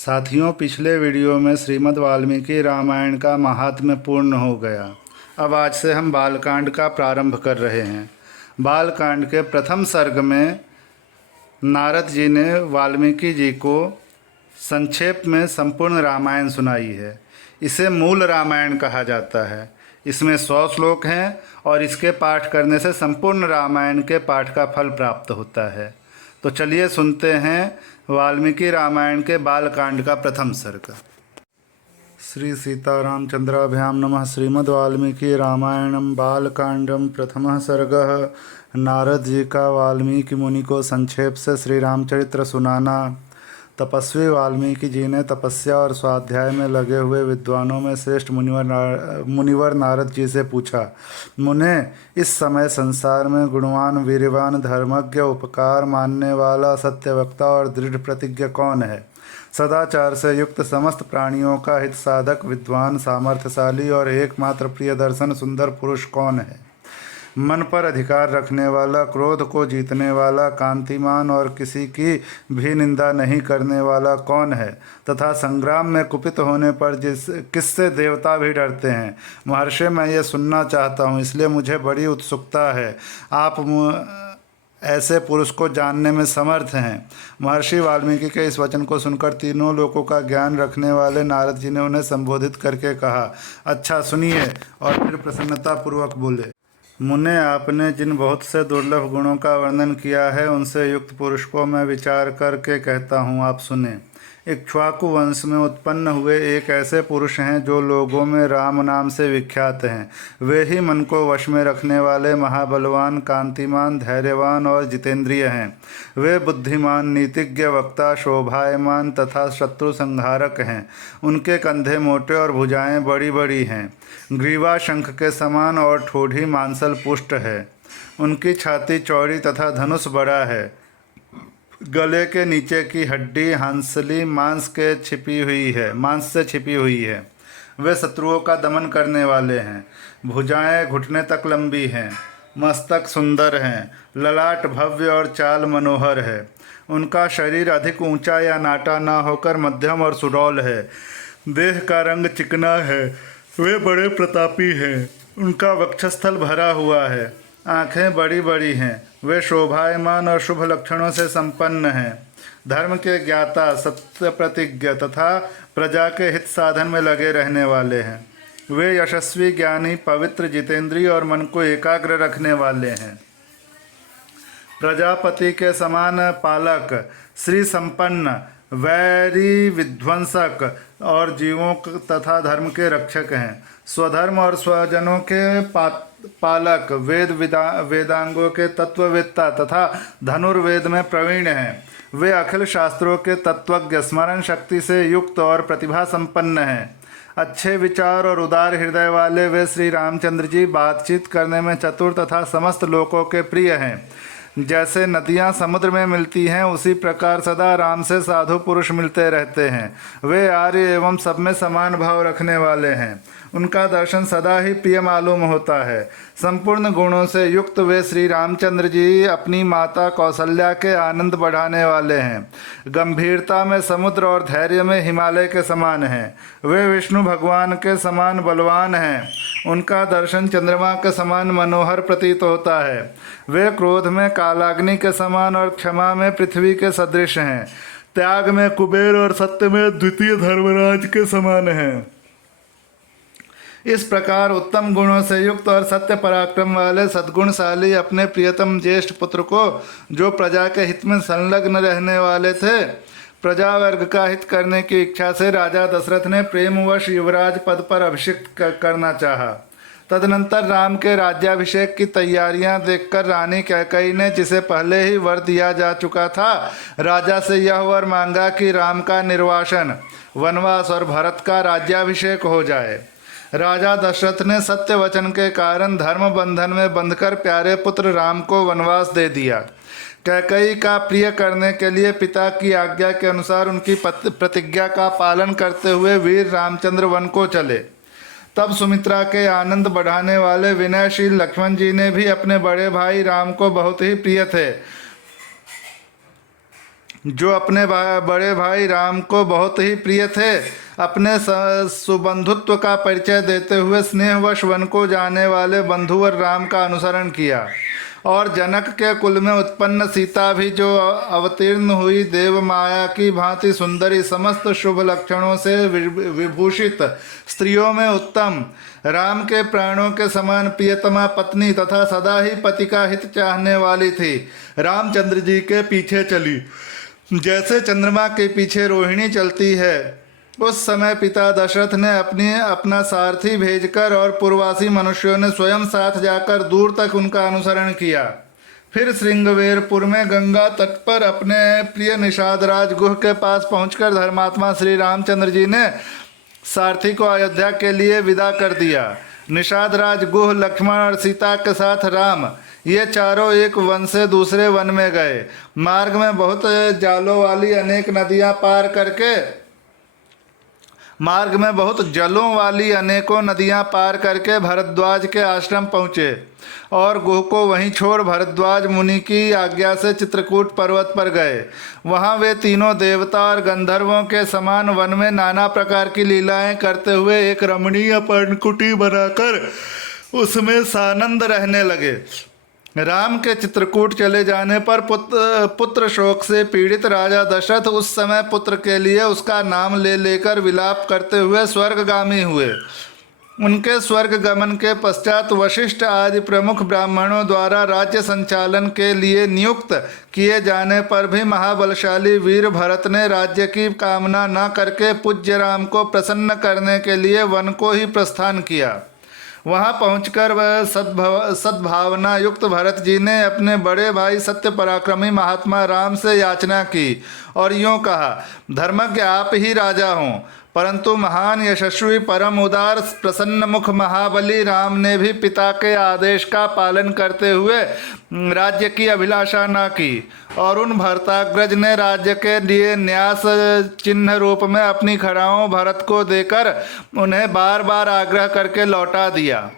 साथियों, पिछले वीडियो में श्रीमद् वाल्मीकि रामायण का महात्म्य पूर्ण हो गया। अब आज से हम बालकांड का प्रारंभ कर रहे हैं। बालकांड के प्रथम सर्ग में नारद जी ने वाल्मीकि जी को संक्षेप में संपूर्ण रामायण सुनाई है। इसे मूल रामायण कहा जाता है। इसमें 100 श्लोक हैं और इसके पाठ करने से संपूर्ण रामायण के पाठ का फल प्राप्त होता है। तो चलिए सुनते हैं वाल्मीकि रामायण के बालकांड का प्रथम सर्ग। श्री सीतारामचंद्राभ्याम नमः। श्रीमद् वाल्मीकि रामायणम बालकांडम प्रथमः सर्गः। नारद जी का वाल्मीकि मुनि को संक्षेप से श्री रामचरित्र सुनाना। तपस्वी वाल्मीकि जी ने तपस्या और स्वाध्याय में लगे हुए विद्वानों में श्रेष्ठ मुनिवर नारद जी से पूछा, मुने, इस समय संसार में गुणवान, वीरवान, धर्मज्ञ, उपकार मानने वाला, सत्यवक्ता और दृढ़ प्रतिज्ञ कौन है? सदाचार से युक्त, समस्त प्राणियों का हित साधक, विद्वान, सामर्थ्यशाली और एकमात्र प्रिय दर्शन सुंदर पुरुष कौन है? मन पर अधिकार रखने वाला, क्रोध को जीतने वाला, कांतिमान और किसी की भी निंदा नहीं करने वाला कौन है? तथा संग्राम में कुपित होने पर किससे देवता भी डरते हैं? महर्षि, मैं ये सुनना चाहता हूँ, इसलिए मुझे बड़ी उत्सुकता है। आप ऐसे पुरुष को जानने में समर्थ हैं। महर्षि वाल्मीकि के इस वचन को सुनकर तीनों लोकों का ज्ञान रखने वाले नारद जी ने उन्हें संबोधित करके कहा, अच्छा सुनिए। और फिर प्रसन्नतापूर्वक बोले, मुने, आपने जिन बहुत से दुर्लभ गुणों का वर्णन किया है, उनसे युक्त पुरुष को मैं विचार करके कहता हूँ, आप सुने। इक्ष्वाकु वंश में उत्पन्न हुए एक ऐसे पुरुष हैं जो लोगों में राम नाम से विख्यात हैं। वे ही मन को वश में रखने वाले, महाबलवान, कांतिमान, धैर्यवान और जितेंद्रिय हैं। वे बुद्धिमान, नीतिज्ञ, वक्ता, शोभायमान तथा शत्रु संहारक हैं। उनके कंधे मोटे और भुजाएं बड़ी बड़ी हैं। ग्रीवा शंख के समान और ठोड़ी मांसल पुष्ट है। उनकी छाती चौड़ी तथा धनुष बड़ा है। गले के नीचे की हड्डी हांसली मांस से छिपी हुई है। वे शत्रुओं का दमन करने वाले हैं। भुजाएं घुटने तक लंबी हैं। मस्तक सुंदर हैं। ललाट भव्य और चाल मनोहर है। उनका शरीर अधिक ऊंचा या नाटा ना होकर मध्यम और सुडौल है। देह का रंग चिकना है। वे बड़े प्रतापी हैं। उनका वक्षस्थल भरा हुआ है। आँखें बड़ी बड़ी हैं। वे शोभायमान और शुभ लक्षणों से संपन्न हैं। धर्म के ज्ञाता, सत्य प्रतिज्ञ तथा प्रजा के हित साधन में लगे रहने वाले हैं। वे यशस्वी, ज्ञानी, पवित्र, जितेंद्रिय और मन को एकाग्र रखने वाले हैं। प्रजापति के समान पालक, श्री संपन्न, वैरी विध्वंसक और जीवों तथा धर्म के रक्षक हैं। स्वधर्म और स्वजनों के पालक, वेदांगों के तत्ववेत्ता तथा धनुर्वेद में प्रवीण हैं। वे अखिल शास्त्रों के तत्वज्ञ, स्मरण शक्ति से युक्त और प्रतिभा संपन्न हैं। अच्छे विचार और उदार हृदय वाले वे श्री रामचंद्र जी बातचीत करने में चतुर तथा समस्त लोगों के प्रिय हैं। जैसे नदियाँ समुद्र में मिलती हैं, उसी प्रकार सदा राम से साधु पुरुष मिलते रहते हैं। वे आर्य एवं सब में समान भाव रखने वाले हैं। उनका दर्शन सदा ही प्रिय मालूम होता है। संपूर्ण गुणों से युक्त वे श्री रामचंद्र जी अपनी माता कौशल्या के आनंद बढ़ाने वाले हैं। गंभीरता में समुद्र और धैर्य में हिमालय के समान हैं। वे विष्णु भगवान के समान बलवान हैं। उनका दर्शन चंद्रमा के समान मनोहर प्रतीत होता है। वे क्रोध में कालाग्नि के समान और क्षमा में पृथ्वी के सदृश हैं। त्याग में कुबेर और सत्य में द्वितीय धर्मराज के समान हैं। इस प्रकार उत्तम गुणों से युक्त और सत्य पराक्रम वाले सद्गुणशाली अपने प्रियतम ज्येष्ठ पुत्र को, जो प्रजा के हित में संलग्न रहने वाले थे, प्रजा वर्ग का हित करने की इच्छा से राजा दशरथ ने प्रेमवश युवराज पद पर अभिषिक्त करना चाहा। तदनंतर राम के राज्याभिषेक की तैयारियां देखकर रानी कैकेयी ने, जिसे पहले ही वर दिया जा चुका था, राजा से यह वर मांगा कि राम का निर्वासन, वनवास और भरत का राज्याभिषेक हो जाए। राजा दशरथ ने सत्य वचन के कारण धर्म बंधन में बंधकर प्यारे पुत्र राम को वनवास दे दिया। कैकेयी का प्रिय करने के लिए पिता की आज्ञा के अनुसार उनकी प्रतिज्ञा का पालन करते हुए वीर रामचंद्र वन को चले। तब सुमित्रा के आनंद बढ़ाने वाले विनयशील लक्ष्मण जी ने भी अपने बड़े भाई राम को बहुत ही प्रिय थे। जो अपने बड़े भाई राम को बहुत ही प्रिय थे, अपने सुबंधुत्व का परिचय देते हुए स्नेहवश वन को जाने वाले बंधुवर राम का अनुसरण किया। और जनक के कुल में उत्पन्न सीता भी, जो अवतीर्ण हुई देव माया की भांति सुंदरी, समस्त शुभ लक्षणों से विभूषित, स्त्रियों में उत्तम, राम के प्राणों के समान प्रियतमा पत्नी तथा सदा ही पति का हित चाहने वाली थी, रामचंद्र जी के पीछे चली, जैसे चंद्रमा के पीछे रोहिणी चलती है। उस समय पिता दशरथ ने अपना सारथी भेजकर और पूर्ववासी मनुष्यों ने स्वयं साथ जाकर दूर तक उनका अनुसरण किया। फिर श्रृंगवेरपुर में गंगा तट पर अपने प्रिय निषाद राज गुह के पास पहुंचकर धर्मात्मा श्री रामचंद्र जी ने सारथी को अयोध्या के लिए विदा कर दिया। निषाद राज गुह, लक्ष्मण और सीता के साथ राम, ये चारों एक वन से दूसरे वन में गए। मार्ग में बहुत जलों वाली अनेकों नदियां पार करके भरद्वाज के आश्रम पहुँचे और गुह को वहीं छोड़ भरद्वाज मुनि की आज्ञा से चित्रकूट पर्वत पर गए। वहां वे तीनों देवता और गंधर्वों के समान वन में नाना प्रकार की लीलाएं करते हुए एक रमणीय पर्णकुटी बनाकर उसमें सानंद रहने लगे। राम के चित्रकूट चले जाने पर पुत्र शोक से पीड़ित राजा दशरथ उस समय पुत्र के लिए उसका नाम लेकर विलाप करते हुए स्वर्गगामी हुए। उनके स्वर्ग गमन के पश्चात वशिष्ठ आदि प्रमुख ब्राह्मणों द्वारा राज्य संचालन के लिए नियुक्त किए जाने पर भी महाबलशाली वीर भरत ने राज्य की कामना न करके पूज्य राम को प्रसन्न करने के लिए वन को ही प्रस्थान किया। वहां पहुंचकर वह सद्भावना युक्त भरत जी ने अपने बड़े भाई सत्य पराक्रमी महात्मा राम से याचना की और यूं कहा, धर्मज्ञ आप ही राजा हों, परंतु महान यशस्वी परम उदार प्रसन्न मुख महाबली राम ने भी पिता के आदेश का पालन करते हुए राज्य की अभिलाषा न की और उन भरताग्रज ने राज्य के लिए न्यास चिन्ह रूप में अपनी खड़ाओं भरत को देकर उन्हें बार बार आग्रह करके लौटा दिया।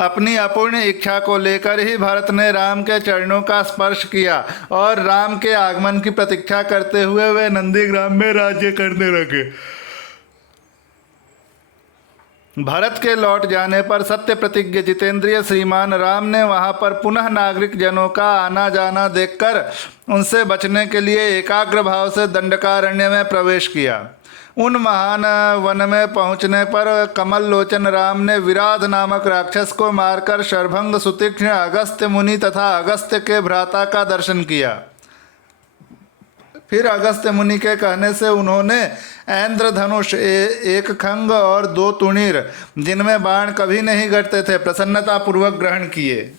अपनी अपूर्ण इच्छा को लेकर ही भरत ने राम के चरणों का स्पर्श किया और राम के आगमन की प्रतीक्षा करते हुए वे नंदीग्राम में राज्य करने लगे। भरत के लौट जाने पर सत्य प्रतिज्ञ जितेंद्रिय श्रीमान राम ने वहां पर पुनः नागरिक जनों का आना जाना देखकर उनसे बचने के लिए एकाग्र भाव से दंडकारण्य में प्रवेश किया। उन महान वन में पहुंचने पर कमल लोचन राम ने विराध नामक राक्षस को मारकर शरभंग सुतीक्ष्ण अगस्त्य मुनि तथा अगस्त्य के भ्राता का दर्शन किया। फिर अगस्त्य मुनि के कहने से उन्होंने ऐन्द्र धनुष, एक खंग और 2 तुणीर, जिनमें बाण कभी नहीं घटते थे, प्रसन्नता पूर्वक ग्रहण किए।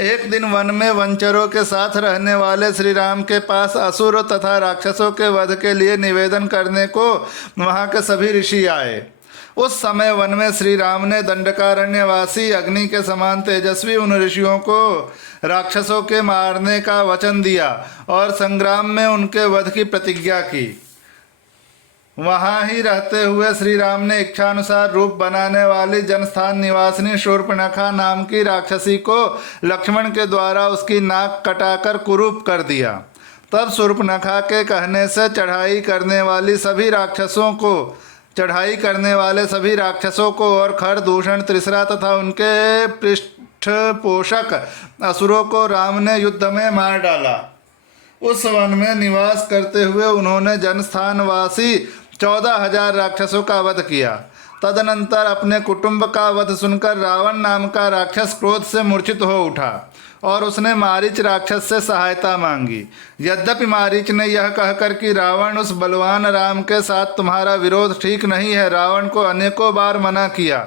एक दिन वन में वंचरों के साथ रहने वाले श्री राम के पास असुर तथा राक्षसों के वध के लिए निवेदन करने को वहां के सभी ऋषि आए। उस समय वन में श्री राम ने दंडकारण्यवासी अग्नि के समान तेजस्वी उन ऋषियों को राक्षसों के मारने का वचन दिया और संग्राम में उनके वध की प्रतिज्ञा की। वहां ही रहते हुए श्री राम ने इच्छानुसार रूप बनाने वाली जनस्थान निवासिनी शूर्पणखा नाम की राक्षसी को लक्ष्मण के द्वारा उसकी नाक कटाकर कुरूप कर दिया। तब शूर्पणखा के कहने से चढ़ाई करने वाले सभी राक्षसों को और खरदूषण, त्रिसरा तथा उनके पृष्ठपोषक असुरों को राम ने युद्ध में मार डाला। उस वन में निवास करते हुए उन्होंने जनस्थानवासी 14,000 राक्षसों का वध किया। तदनंतर अपने कुटुंब का वध सुनकर रावण नाम का राक्षस क्रोध से मूर्छित हो उठा और उसने मारीच राक्षस से सहायता मांगी। यद्यपि मारीच ने यह कहकर कि रावण उस बलवान राम के साथ तुम्हारा विरोध ठीक नहीं है, रावण को अनेकों बार मना किया,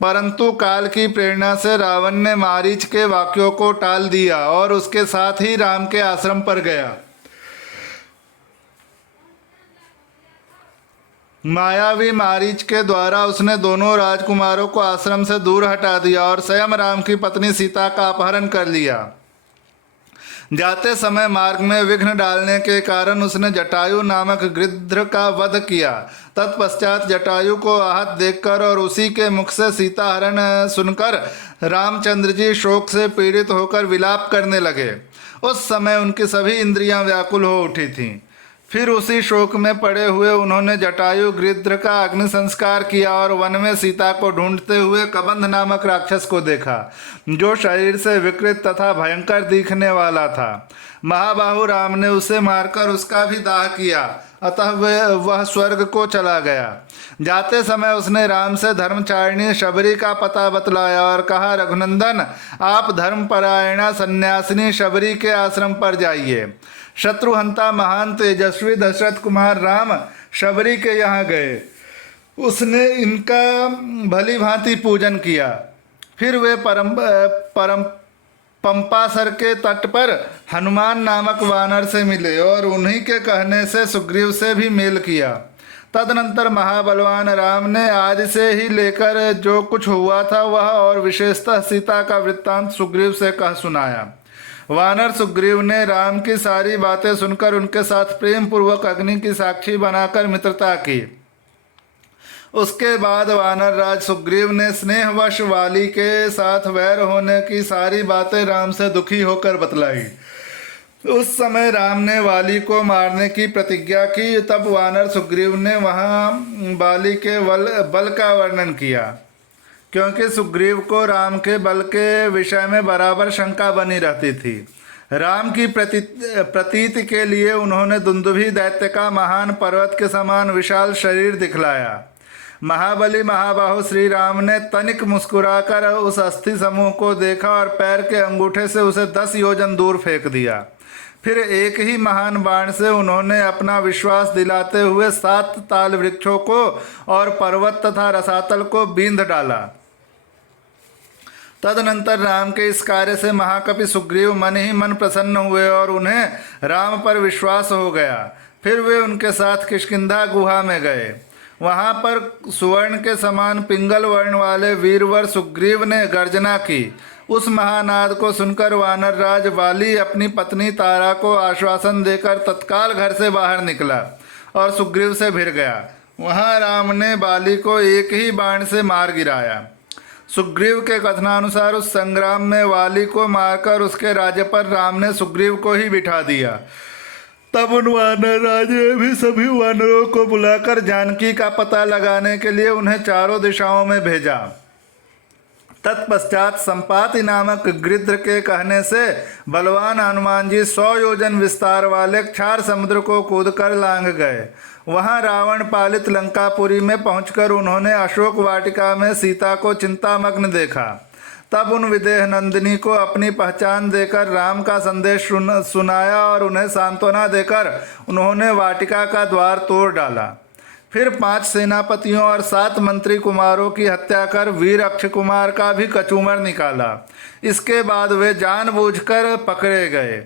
परंतु काल की प्रेरणा से रावण ने मारीच के वाक्यों को टाल दिया और उसके साथ ही राम के आश्रम पर गया। मायावी मारीच के द्वारा उसने दोनों राजकुमारों को आश्रम से दूर हटा दिया और स्वयं राम की पत्नी सीता का अपहरण कर लिया। जाते समय मार्ग में विघ्न डालने के कारण उसने जटायु नामक गृध्र का वध किया। तत्पश्चात जटायु को आहत देखकर और उसी के मुख से सीता हरण सुनकर रामचंद्र जी शोक से पीड़ित होकर विलाप करने लगे। उस समय उनकी सभी इंद्रियां व्याकुल हो उठी थीं। फिर उसी शोक में पड़े हुए उन्होंने जटायु गृध्र का अग्नि संस्कार किया और वन में सीता को ढूंढते हुए कबंध नामक राक्षस को देखा, जो शरीर से विकृत तथा भयंकर दिखने वाला था। महाबाहु राम ने उसे मारकर उसका भी दाह किया, अतः वह स्वर्ग को चला गया। जाते समय उसने राम से धर्मचारिणी शबरी का पता बतलाया और कहा, रघुनंदन, आप धर्मपरायणा सन्यासिनी शबरी के आश्रम पर जाइए। शत्रुहंता महान तेजस्वी दशरथ कुमार राम शबरी के यहाँ गए। उसने इनका भली भांति पूजन किया। फिर वे पंपासर के तट पर हनुमान नामक वानर से मिले और उन्हीं के कहने से सुग्रीव से भी मेल किया। तदनंतर महाबलवान राम ने आज से ही लेकर जो कुछ हुआ था वह और विशेषतः सीता का वृत्तांत सुग्रीव से कह सुनाया। वानर सुग्रीव ने राम की सारी बातें सुनकर उनके साथ प्रेम पूर्वक अग्नि की साक्षी बनाकर मित्रता की। उसके बाद वानर राज सुग्रीव ने स्नेहवश वाली के साथ वैर होने की सारी बातें राम से दुखी होकर बतलाई। उस समय राम ने वाली को मारने की प्रतिज्ञा की। तब वानर सुग्रीव ने वहां वाली के बल का वर्णन किया, क्योंकि सुग्रीव को राम के बल के विषय में बराबर शंका बनी रहती थी। राम की प्रतीति के लिए उन्होंने दुंदुभी दैत्य का महान पर्वत के समान विशाल शरीर दिखलाया। महाबली महाबाहु श्री राम ने तनिक मुस्कुराकर उस अस्थि समूह को देखा और पैर के अंगूठे से उसे 10 योजन दूर फेंक दिया। फिर एक ही महान बाण से उन्होंने अपना विश्वास दिलाते हुए 7 ताल वृक्षों को और पर्वत तथा रसातल को बींध डाला। तदनंतर राम के इस कार्य से महाकपि सुग्रीव मन ही मन प्रसन्न हुए और उन्हें राम पर विश्वास हो गया। फिर वे उनके साथ किष्किंधा गुहा में गए। वहां पर सुवर्ण के समान पिंगल वर्ण वाले वीरवर सुग्रीव ने गर्जना की। उस महानाद को सुनकर वानर राज वाली अपनी पत्नी तारा को आश्वासन देकर तत्काल घर से बाहर निकला और सुग्रीव से भिड़ गया। वहां राम ने वाली को एक ही बाण से मार गिराया। सुग्रीव के कथनानुसार उस संग्राम में वाली को मारकर उसके राज्य पर राम ने सुग्रीव को ही बिठा दिया। तब उन वानर राज ने भी सभी वानरों को बुलाकर जानकी का पता लगाने के लिए उन्हें चारों दिशाओं में भेजा। तत्पश्चात संपाति नामक गृध्र के कहने से बलवान हनुमान जी 100 योजन विस्तार वाले क्षार समुद्र को कूदकर लांघ गए। वहां रावण पालित लंकापुरी में पहुंचकर उन्होंने अशोक वाटिका में सीता को चिंतामग्न देखा। तब उन विदेह नंदिनी को अपनी पहचान देकर राम का संदेश सुनाया और उन्हें सांत्वना देकर उन्होंने वाटिका का द्वार तोड़ डाला। फिर 5 सेनापतियों और 7 मंत्री कुमारों की हत्या कर वीर अक्ष कुमार का भी कचूमर निकाला। इसके बाद वे जानबूझकर पकड़े गए।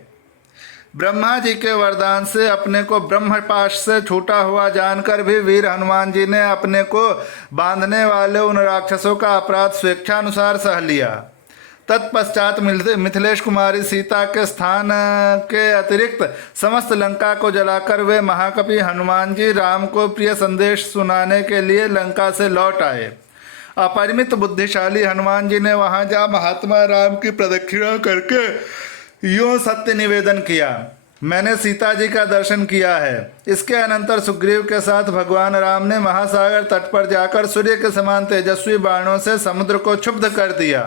ब्रह्मा जी के वरदान से अपने को ब्रह्मपाश से छूटा हुआ जानकर भी वीर हनुमान जी ने अपने को बांधने वाले उन राक्षसों का अपराध स्वेच्छानुसार सह लिया। तत्पश्चात मिथिलेश कुमारी सीता के स्थान के अतिरिक्त समस्त लंका को जलाकर वे महाकपि हनुमान जी राम को प्रिय संदेश सुनाने के लिए लंका से लौट आए। अपरिमित बुद्धिशाली हनुमान जी ने वहां जा महात्मा राम की प्रदक्षिणा करके यूं सत्य निवेदन किया, मैंने सीता जी का दर्शन किया है। इसके अनंतर सुग्रीव के साथ भगवान राम ने महासागर तट पर जाकर सूर्य के समान तेजस्वी बाणों से समुद्र को क्षुब्ध कर दिया।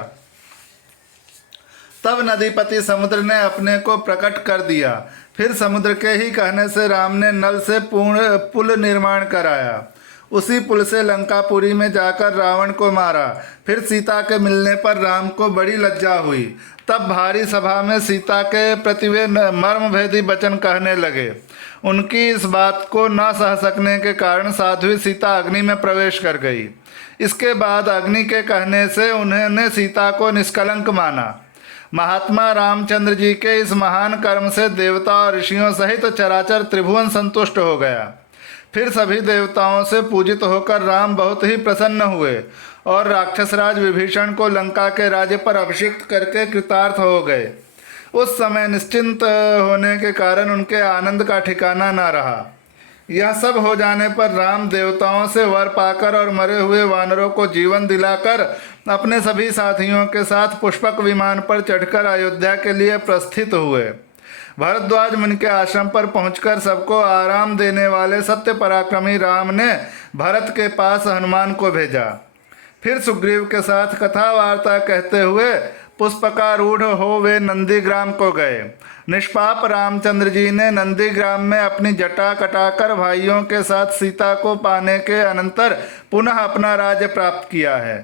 तब नदीपति समुद्र ने अपने को प्रकट कर दिया। फिर समुद्र के ही कहने से राम ने नल से पूर्ण पुल निर्माण कराया। उसी पुल से लंकापुरी में जाकर रावण को मारा। फिर सीता के मिलने पर राम को बड़ी लज्जा हुई। तब भारी सभा में सीता के प्रति वे मर्मभेदी वचन कहने लगे। उनकी इस बात को न सह सकने के कारण साध्वी सीता अग्नि में प्रवेश कर गई। इसके बाद अग्नि के कहने से उन्होंने सीता को निष्कलंक माना। महात्मा रामचंद्र जी के इस महान कर्म से देवता और ऋषियों सहित चराचर त्रिभुवन संतुष्ट हो गया। फिर सभी देवताओं से पूजित होकर राम बहुत ही प्रसन्न हुए और राक्षसराज विभीषण को लंका के राज्य पर अभिषिक्त करके कृतार्थ हो गए। उस समय निश्चिंत होने के कारण उनके आनंद का ठिकाना न रहा। यह सब हो जाने पर राम देवताओं से वर पाकर और मरे हुए वानरों को जीवन दिलाकर अपने सभी साथियों के साथ पुष्पक विमान पर चढ़कर अयोध्या के लिए प्रस्थित हुए। भरद्वाज मुनि के आश्रम पर पहुंचकर सबको आराम देने वाले सत्य पराक्रमी राम ने भरत के पास हनुमान को भेजा। फिर सुग्रीव के साथ कथा वार्ता कहते हुए पुष्पकारूढ़ हो वे नंदीग्राम को गए। निष्पाप रामचंद्र जी ने नंदीग्राम में अपनी जटा कटाकर भाइयों के साथ सीता को पाने के अनंतर पुनः अपना राज्य प्राप्त किया है।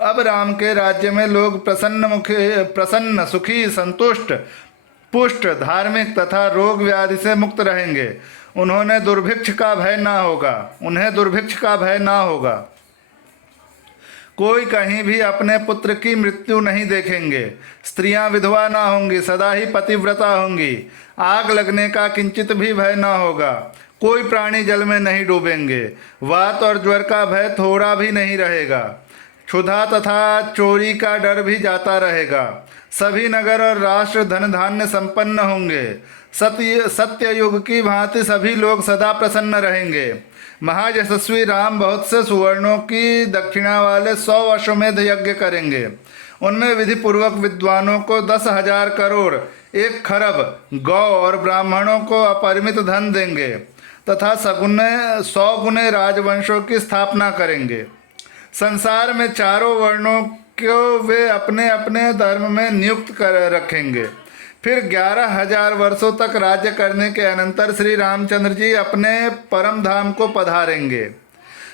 अब राम के राज्य में लोग प्रसन्न सुखी संतुष्ट पुष्ट धार्मिक तथा रोग व्याधि से मुक्त रहेंगे। उन्हें दुर्भिक्ष का भय ना होगा। कोई कहीं भी अपने पुत्र की मृत्यु नहीं देखेंगे। स्त्रियां विधवा ना होंगी, सदा ही पतिव्रता होंगी। आग लगने का किंचित भी भय ना होगा। कोई प्राणी जल में नहीं डूबेंगे। वात और ज्वर का भय थोड़ा भी नहीं रहेगा। क्षुधा तथा चोरी का डर भी जाता रहेगा। सभी नगर और राष्ट्र धन धान्य संपन्न होंगे। सत्य युग की भांति सभी लोग सदा प्रसन्न रहेंगे। महायशस्वी राम बहुत से सुवर्णों की दक्षिणा वाले 100 अश्वमेध यज्ञ करेंगे। उनमें विधि पूर्वक विद्वानों को 10,000 करोड़ 1 खरब गौ और ब्राह्मणों को अपरिमित धन देंगे तथा 100 गुने राजवंशों की स्थापना करेंगे। संसार में चारों वर्णों को वे अपने अपने धर्म में नियुक्त कर रखेंगे। फिर 11,000 वर्षों तक राज्य करने के अनंतर श्री रामचंद्र जी अपने परम धाम को पधारेंगे।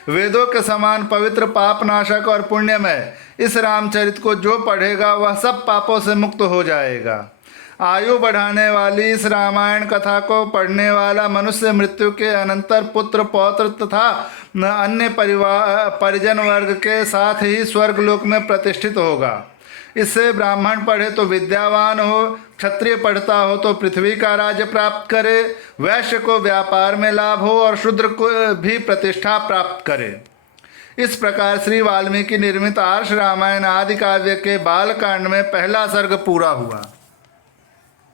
वेदों के समान पवित्र पापनाशक और पुण्यमय इस रामचरित को जो पढ़ेगा वह सब पापों से मुक्त हो जाएगा। आयु बढ़ाने वाली इस रामायण कथा को पढ़ने वाला मनुष्य मृत्यु के अनंतर पुत्र पौत्र तथा अन्य परिजन वर्ग के साथ ही स्वर्गलोक में प्रतिष्ठित होगा। इससे ब्राह्मण पढ़े तो विद्यावान हो, क्षत्रिय पढ़ता हो तो पृथ्वी का राज्य प्राप्त करे, वैश्य को व्यापार में लाभ हो और शूद्र को भी प्रतिष्ठा प्राप्त करे। इस प्रकार श्री वाल्मीकि निर्मित आर्ष रामायण आदि काव्य के बालकांड में पहला सर्ग पूरा हुआ।